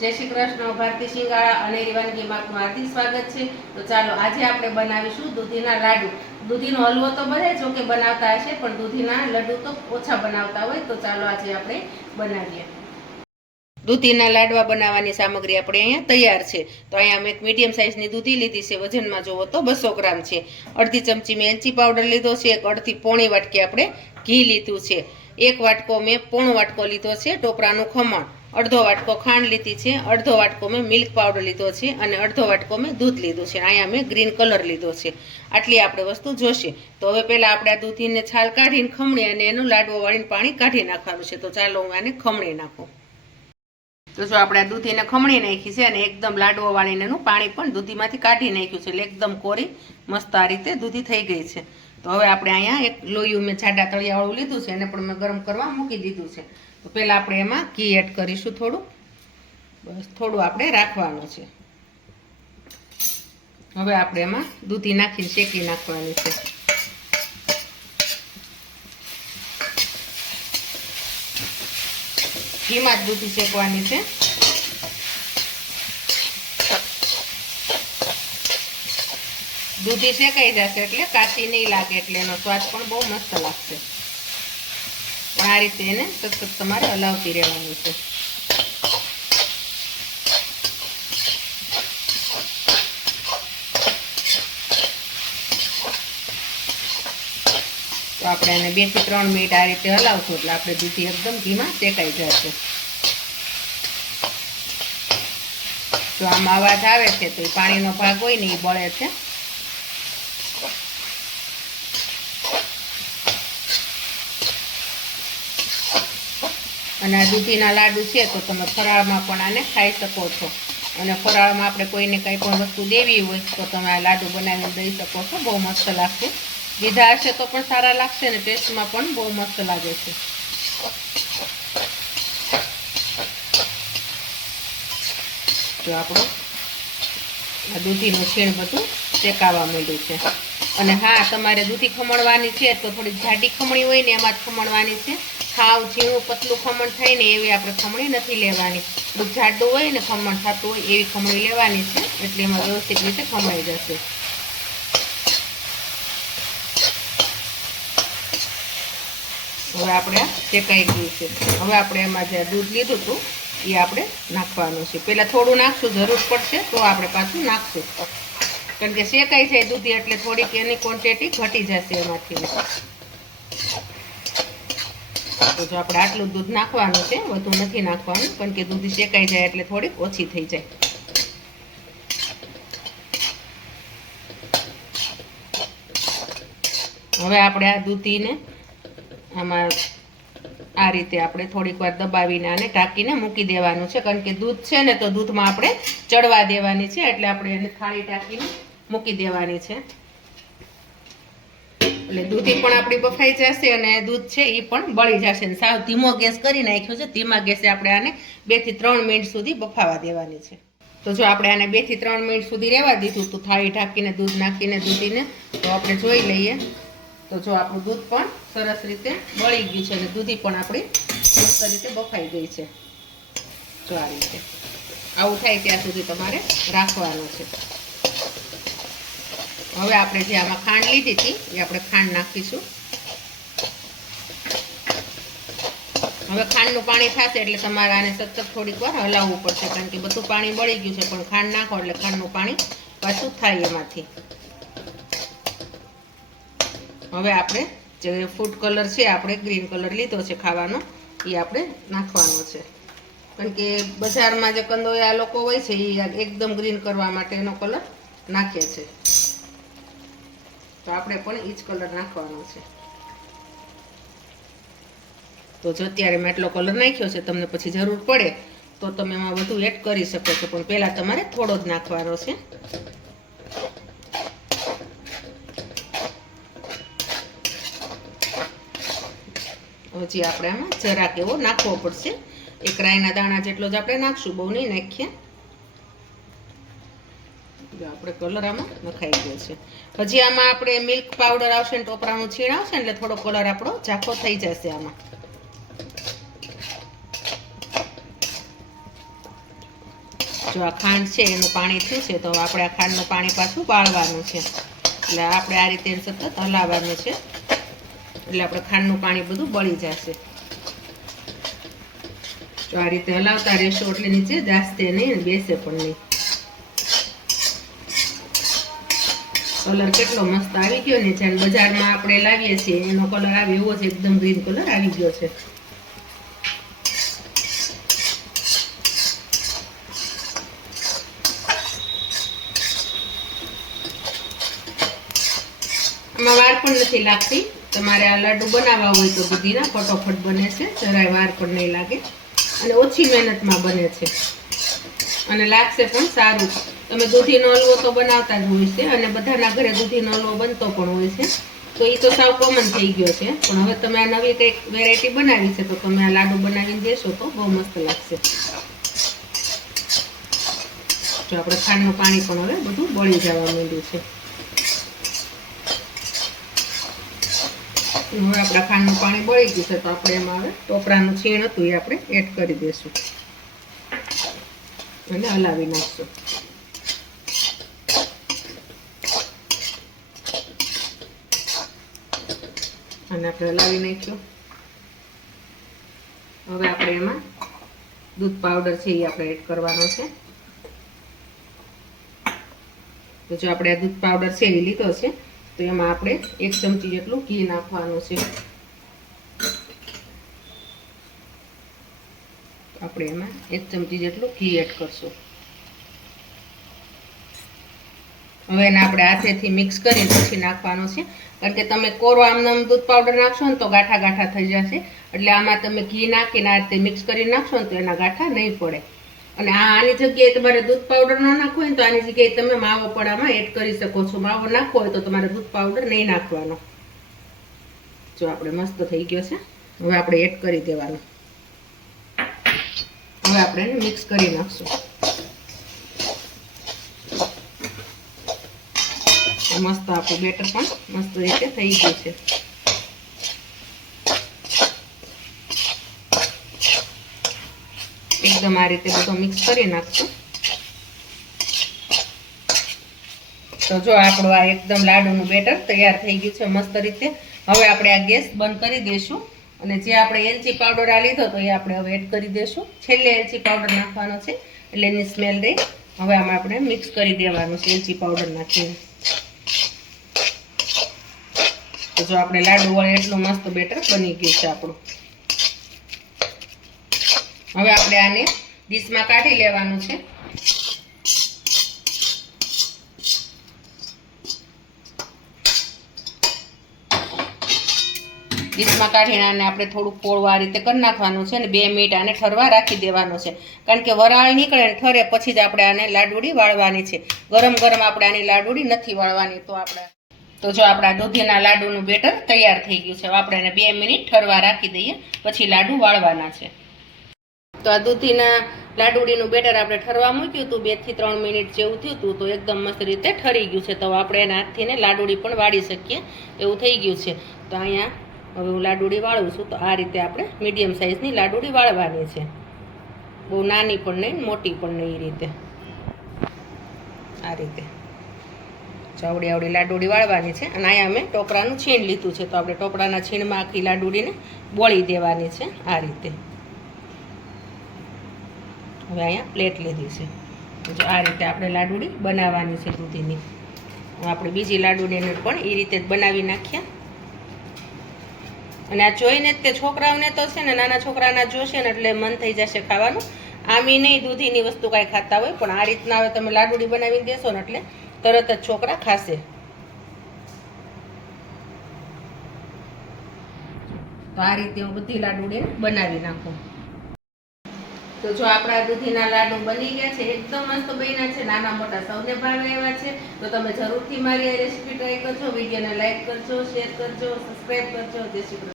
જય શ્રી કૃષ્ણ. ભારતી શિંગાળા અને વાનગીમાં આપનું હાર્દિક સ્વાગત છે. તો ચાલો આજે આપણે બનાવીશું દૂધીના લાડુ. દૂધીનો હલવો તો બધા જો કે બનાવતા હશે, પણ દૂધીના લડ્ડુ તો ઓછા બનાવતા હોય. તો ચાલો આજે આપણે બનાવીએ. દૂધીના લાડવા બનાવવાની સામગ્રી આપણે અહીંયા તૈયાર છે. તો અહીંયા મેં એક મીડિયમ સાઇઝની દૂધી લીધી છે. વજનમાં જોવો તો 200 ગ્રામ છે. અડધી ચમચી મેં એલચી પાવડર લીધો છે. એક અડધી પોણી વાટકી આપણે ઘી લીધું છે. એક વાટકો મેં પોણો વાટકો લીધો છે ટોપરાનું ખમણ. અડધો વાટકો ખાંડ લીધી છે. અડધો વાટકો મેં મિલ્ક પાવડર લીધો છે અને અડધો વાટકો મેં દૂધ લીધું છે. અહીંયા મેં ગ્રીન કલર લીધો છે. આટલી આપણે વસ્તુ જોશે. તો હવે પહેલાં આપણે આ દૂધીને છાલ કાઢીને ખમણી અને એનું લાડવો વાળીને પાણી કાઢી નાખવાનું છે. તો ચાલો હું આને ખમણી નાખું. તો જો આપણે આ દૂધીને ખમણી નાખી છે અને એકદમ લાડવો વાળીને એનું પાણી પણ દૂધીમાંથી કાઢી નાખ્યું છે. એટલે એકદમ કોરી મસ્ત આ રીતે દૂધી થઈ ગઈ છે. તો હવે આપણે અહીંયા એક લોયું મેં જાડા તળિયાવાળું લીધું છે. એને પણ મેં ગરમ કરવા મૂકી દીધું છે. તો પહેલાં આપણે એમાં ઘી એડ કરીશું થોડું. બસ થોડું આપણે રાખવાનું છે. હવે આપણે એમાં દૂધી નાખીને શેકી નાખવાની છે. ઘીમાં જ દૂધી શેકવાની છે. દૂધી શેકાઈ જશે એટલે કાચી નહીં લાગે, એટલે એનો સ્વાદ પણ બહુ મસ્ત લાગશે. પણ આ રીતે એને સતત તમારે હલાવતી રહેવાનું છે. તો આપણે એને 2 થી 3 મિનિટ આ રીતે હલાવશું એટલે આપણે દૂધી એકદમ ઘીમાં શેકાઈ જશે. જો આમાં અવાજ આવે છે તો એ પાણીનો ભાગ હોય ને એ બળે છે. અને આ દૂધીના લાડુ છે તો તમે ફરાળમાં પણ આને ખાઈ શકો છો. અને ફરાળમાં આપણે કોઈને કંઈ પણ વસ્તુ દેવી હોય તો તમે આ લાડુ બનાવીને દઈ શકો છો. બહુ મસ્ત લાગશે. દીધા હશે તો પણ સારા લાગશે ને ટેસ્ટમાં પણ બહુ મસ્ત લાગે છે. તો આપણું આ દૂધીનું છીણ બધું શેકાવા માંડ્યું છે. અને હા, તમારે દૂધી ખમણવાની છે તો થોડી જાડી ખમણી હોય ને એમાં જ ખમણવાની છે. ખાવ ઝીણું પતલું ખમણ થાય ને એવી આપણે ખમણી નથી લેવાની. થોડુંક જાડું હોય ને ખમણ થતું હોય એવી ખમણી લેવાની છે. એટલે એમાં વ્યવસ્થિત રીતે ખમણાઈ જશે. હવે આપણે આ શેકાઈ ગયું છે. હવે આપણે એમાં જે દૂધ લીધું હતું એ આપણે નાખવાનું છે. પહેલાં થોડું નાખશું, જરૂર પડશે તો આપણે પાછું નાખશું. કારણ કે શેકાઈ જાય દૂધી એટલે થોડીક એની ક્વોન્ટિટી ઘટી જશે એમાંથી. તો જો આપણે આટલું દૂધ નાખવાનું છે, વધુ નથી નાખવાનું, કારણ કે દૂધી શેકાઈ જાય એટલે થોડીક ઓછી થઈ જાય. હવે આપણે આ દૂધીને આમાં આ રીતે આપણે થોડીક વાર દબાવીને આને ઢાંકીને મૂકી દેવાનું છે. કારણ કે દૂધ છે ને તો દૂધમાં આપણે ચડવા દેવાની છે. એટલે આપણે એને થાળી ઢાંકીને મૂકી દેવાની છે. એટલે દૂધી પણ આપણી બફાઈ જશે અને દૂધ છે એ પણ બળી જશે. સાવ ધીમો ગેસ કરી નાખ્યો છે. ધીમા ગેસે આપણે આને 2 થી 3 મિનિટ સુધી બફાવા દેવાની છે. તો જો આપણે આને 2 થી 3 મિનિટ સુધી રહેવા દીધું તો થાળી ઢાંકીને દૂધ નાખીને દૂધીને તો આપણે જોઈ લઈએ. તો જો આપણું દૂધ પણ સરસ રીતે બળી ગયું છે અને દૂધી પણ આપણી મસ્ત રીતે બફાઈ ગઈ છે. જો આ રીતે આવું થાય ત્યાં સુધી તમારે રાખવાનું છે. હવે આપણે જે આમાં ખાંડ લીધી હતી એ આપણે ખાંડ નાખીશું. હવે ખાંડનું પાણી થશે એટલે તમારે આને સતત થોડીક વાર હલાવવું પડશે. કારણ કે બધું પાણી બળી ગયું છે, પણ ખાંડ નાખો એટલે ખાંડનું પાણી પાછું થાય એમાંથી. હવે આપણે જે ફૂડ કલર છે, આપણે ગ્રીન કલર લીધો છે ખાવાનો, એ આપણે નાખવાનો છે. કારણ કે બજારમાં જે કંદોયા લોકો હોય છે એ એકદમ ગ્રીન કરવા માટે એનો કલર નાખે છે. તો આપણે પણ એ જ કલર નાખવાનો છે. તો જો અત્યારે મેં એટલો કલર નાખ્યો છે, તમને પછી જરૂર પડે તો તમે એમાં વધુ એડ કરી શકો છો, પણ પહેલાં તમારે થોડો જ નાખવાનો છે. હજી આપણે આમાં જરાક એવો નાખવો પડશે. એક રાઈના દાણા જેટલો જ આપણે નાખશું, બહુ નહીં નાખીએ. આપણે કલર આમાં નખાઈ ગયો છે. હજી આમાં આપણે મિલ્ક પાવડર આવશે ને ટોપરાનું છીણ આવશે ને એટલે થોડો કલર આપણો ઝાંખો થઈ જશે આમાં. જો આ ખાંડ છે એનું પાણી થયું છે તો આપણે આ ખાંડનું પાણી પાછું બાળવાનું છે. એટલે આપણે આ રીતે સતત હલાવવાનું છે, એટલે આપણે ખાંડનું પાણી બધું બળી જશે. જો આ રીતે હલાવતા રહેશો એટલે નીચે જાસ્તે નહીં, બેસે પણ નહીં. કલર કેટલો મસ્ત આવી ગયો ને, જેમ બજારમાં આપણે લાવીએ છીએ એનો કલર આવે એવો જ એકદમ ગ્રીન કલર આવી ગયો છે. આમાં વાર પણ નથી લાગતી. તમારે આ લાડુ બનાવવા હોય તો દૂધીના ફટોફટ બને છે, જરાય વાર પણ નહીં લાગે અને ઓછી મહેનતમાં બને છે અને લાગશે પણ સારું. તમે દૂધીનો હલવો તો બનાવતા જ હોય છે અને બધાના ઘરે દૂધીનો હલવો બનતો પણ હોય છે, તો એ તો સાવ કોમન થઈ ગયો છે. પણ હવે તમે આ નવી કંઈક વેરાયટી બનાવી છે તો તમે આ લાડુ બનાવીને દેશો તો બહુ મસ્ત લાગશે. જો આપણે ખાંડનું પાણી પણ હવે બધું બળી જવા માંડ્યું છે. હવે આપણા ખાંડનું પાણી બળી ગયું છે તો આપણે એમાં હવે ટોપરાનું છીણ હતું એ આપણે એડ કરી દઈશું અને હલાવી નાખશું. અને આપણે હલાવી નાખ્યું. હવે આપણે એમાં દૂધ પાવડર છે એ આપણે એડ કરવાનો છે. તો જો આપણે આ દૂધ પાવડર છે એ લીધો છે તો એમાં આપણે 1 ચમચી જેટલું ઘી નાખવાનું છે. આપણે એમાં 1 ચમચી જેટલું ઘી એડ કરશું. હવે એને આપણે હાથેથી મિક્સ કરીને પછી નાખવાનું છે, કારણ કે તમે કોરો આમનામ દૂધ પાવડર નાખશો ને તો ગાંઠા ગાંઠા થઈ જશે. એટલે આમાં તમે ઘી નાખીને આ રીતે મિક્સ કરીને નાખશો ને તો એના ગાંઠા નહીં પડે. અને આની જગ્યાએ તમારે દૂધ પાવડર ન નાખવો હોય તો આની જગ્યાએ તમે માવો પણ આમાં એડ કરી શકો છો. માવો નાખવો હોય તો તમારે દૂધ પાવડર નહીં નાખવાનો. જો આપણે મસ્ત થઈ ગયો છે. હવે આપણે એડ કરી દેવાનું. હવે આપણે એને મિક્સ કરી નાખશું. મસ્ત આપણું બેટર પણ મસ્ત રીતે થઈ ગયું છે. એકદમ આ રીતે બધું મિક્સ કરી નાખશું. તો જો આપણું આ એકદમ લાડુનું બેટર તૈયાર થઈ ગયું છે મસ્ત રીતે. હવે આપણે આ ગેસ બંધ કરી દઈશું અને જે આપણે એલચી પાવડર આ લીધો તો એ આપણે હવે એડ કરી દઈશું. છેલ્લે એલચી પાવડર નાખવાનો છે એટલે એની સ્મેલ રહે. હવે આમાં આપણે મિક્સ કરી દેવાનું છે એલચી પાવડર નાખીને. તો જો આપણે લાડુ વળે એટલું મસ્ત બેટર બની ગયું છે આપણું. હવે આપણે આને ડીશમાં કાઢી લેવાનું છે. ડીશમાં કાઢીને આને આપણે થોડુંક પોળું આ રીતે કરી નાખવાનું છે અને 2 મિનિટ આને ઠરવા રાખી દેવાનું છે, કારણ કે વરાળ નીકળે ને ઠરે પછી જ આપણે આને લાડુડી વાળવાની છે. ગરમ ગરમ આપણે આની લાડુડી નથી વાળવાની. તો જો આપણા દૂધીના લાડુનું બેટર તૈયાર થઈ ગયું છે. હવે આપણે એને 2 મિનિટ ઠરવા રાખી દઈએ, પછી લાડુ વાળવાના છે. તો આ દૂધીના લાડુડીનું બેટર આપણે ઠરવા મૂક્યું હતું, 2 થી 3 મિનિટ જેવું થયું હતું. તો એકદમ મસ્ત રીતે ઠરી ગયું છે. તો આપણે એના હાથથી લાડુડી પણ વાળી શકીએ એવું થઈ ગયું છે. તો અહીંયા હવે હું લાડુડી વાળું છું. તો આ રીતે આપણે મીડિયમ સાઇઝની લાડુડી વાળવાની છે. બહુ નાની પણ નહીં, મોટી પણ નહીં. એ રીતે આ રીતે ચાવડી આવડી લાડુડી વાળવાની છે. અને અહીંયા અમે ટોપરાનું છીણ લીધું છે, તો આપણે ટોપરાના છીણમાં આખી લાડુડીને બોળી દેવાની છે આ રીતે. હવે અહીંયા પ્લેટ લીધી છે. જો આ રીતે આપણે લાડુડી બનાવવાની છે દૂધીની. આપણે બીજી લાડુડીને પણ એ રીતે જ બનાવી નાખ્યા. અને આ જોઈને જ તે છોકરાઓને તો છે ને, નાના છોકરાના જોશે ને એટલે મન થઈ જશે ખાવાનું. આમી નહીં દૂધીની વસ્તુ કાંઈ ખાતા હોય, પણ આ રીતના હવે તમે લાડુડી બનાવીને દેશો ને એટલે તરત જ છોકરા ખાશે. તો આ રીતે હું બધી લાડુડીને બનાવી નાખું. તો જો આપણા દૂધીના લાડુ બની ગયા છે, એકદમ મસ્ત બન્યા છે, નાના મોટા સૌને ભાવે એવા છે. તો તમે જરૂરથી મારી આ રેસીપી ટ્રાય કરજો. વિડીયોને લાઈક કરજો, શેર કરજો, સબસ્ક્રાઈબ કરજો. જય શ્રી કૃષ્ણ.